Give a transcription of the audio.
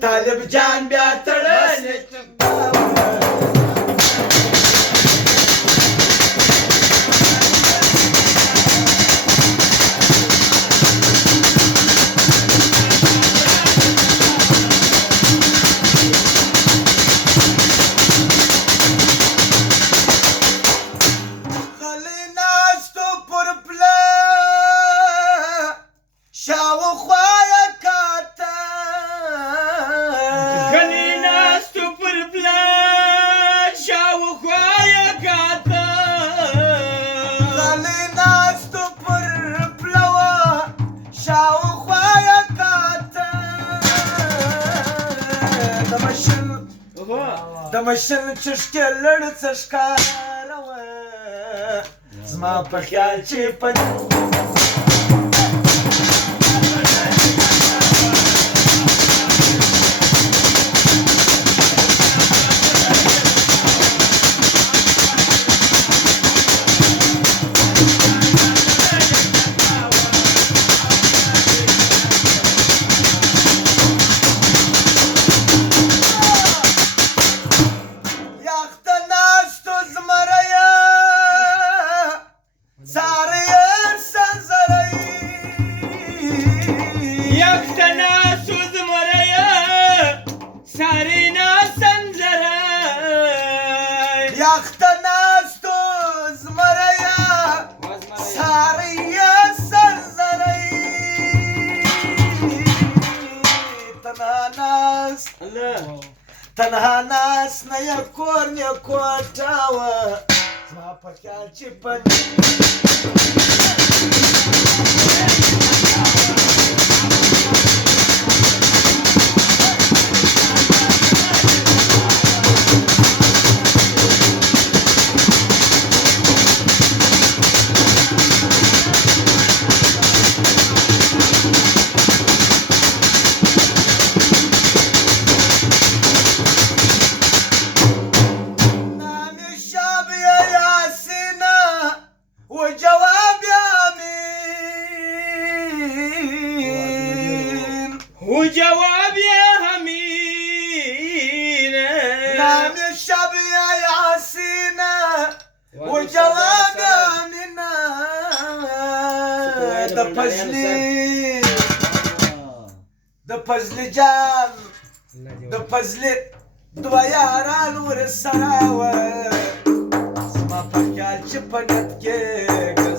طالب جان بیا تړلې غلی ناستو پر پله شاوخوا یې کاته غلی ناستو پر پله شاوخوا یې کاته غلی ناستو پر پله وه شاوخوا یې کاته د مشل چشکې لړ څه ښکاره وه زما په خیال چې په یخته ناستو زمریه ساریه سرزری تنها ناست نه یې کور نه کوټه وه زما په خیال چې جواب يا همين نام الشعب يا ياسين وجواب يا همينا د پزلی جان د پزلی دوه یاران ورسره وه زما په خیال چې په نیت کې